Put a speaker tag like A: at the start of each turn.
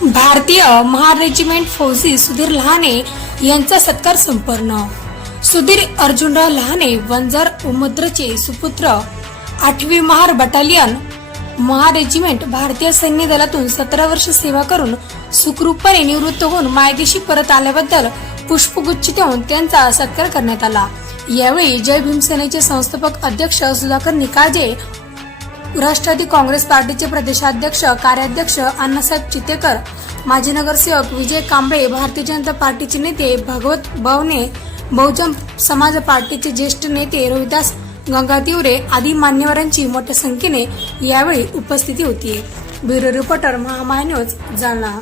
A: भारतीय महार रेजिमेंट फौजी सुधीर लहाने यांचा सत्कार संपन्न. सुधीर अर्जुनराव लहाने वंजर उमद्रचे सुपुत्र आठवी महार बटालियन महार रेजिमेंट भारतीय सैन्य दलातून सतरा वर्ष सेवा करून सुखरूपपणे निवृत्त होऊन मायदेशी परत आल्याबद्दल पुष्पगुच्छ देऊन त्यांचा सत्कार करण्यात आला. यावेळी जय भीमसेनेचे संस्थापक अध्यक्ष सुधाकर निकाळजे राष्ट्रवादी काँग्रेस पार्टीचे प्रदेशाध्यक्ष कार्याध्यक्ष अण्णासाहेब चितेकर माजी नगरसेवक विजय कांबळे भारतीय जनता पार्टीचे नेते भगवत भवने बहुजन समाज पार्टीचे ज्येष्ठ नेते रोहिदास गंगातिवरे आदी मान्यवरांची मोठ्या संख्येने यावेळी उपस्थिती होती. Bureau reporter Mahamay news Jalna.